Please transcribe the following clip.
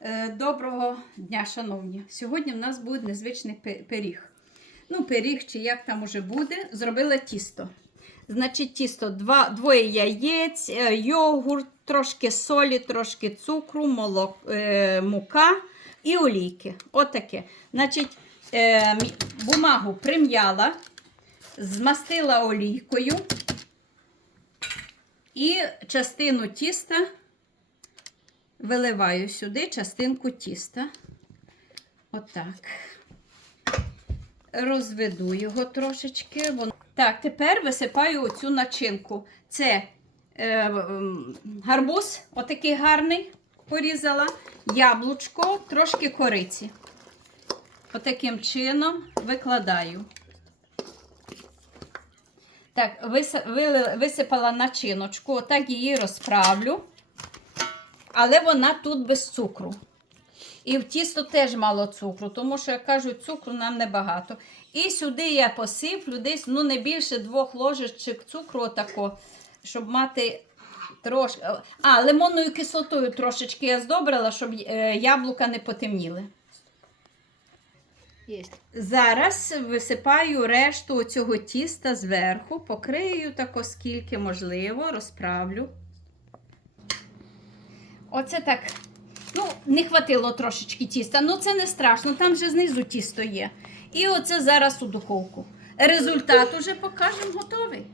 Е, Доброго дня, шановні! Сьогодні в нас буде незвичний пиріг. Ну, пиріг чи як там уже буде, зробила тісто. Значить, тісто два, двоє яєць, е, йогурт, трошки солі, трошки цукру, молок, е, мука і олійки. Отаке. Значить, е, бумагу прим'яла, змастила олійкою і частину тіста виливаю сюди частинку тіста. Отак. Розведу його трошечки. Так, тепер висипаю оцю начинку. Це е, гарбуз, отакий гарний, порізала, яблучко, трошки кориці. Отаким чином викладаю. Так, висипала начиночку, отак її розправлю. Але вона тут без цукру. І в тісто теж мало цукру, тому що, як кажуть, цукру нам небагато. І сюди я посиплю десь ну, не більше двох ложечок цукру, отако, щоб мати трошки. А, лимонною кислотою трошечки я здобрила, щоб е, яблука не потемніли. Есть. Зараз висипаю решту цього тіста зверху, покрию тако скільки можливо, розправлю. Оце так. Ну, не хватило трошечки тіста, ну це не страшно, там же знизу тісто є. І оце зараз у духовку. Результат уже покажемо готовий.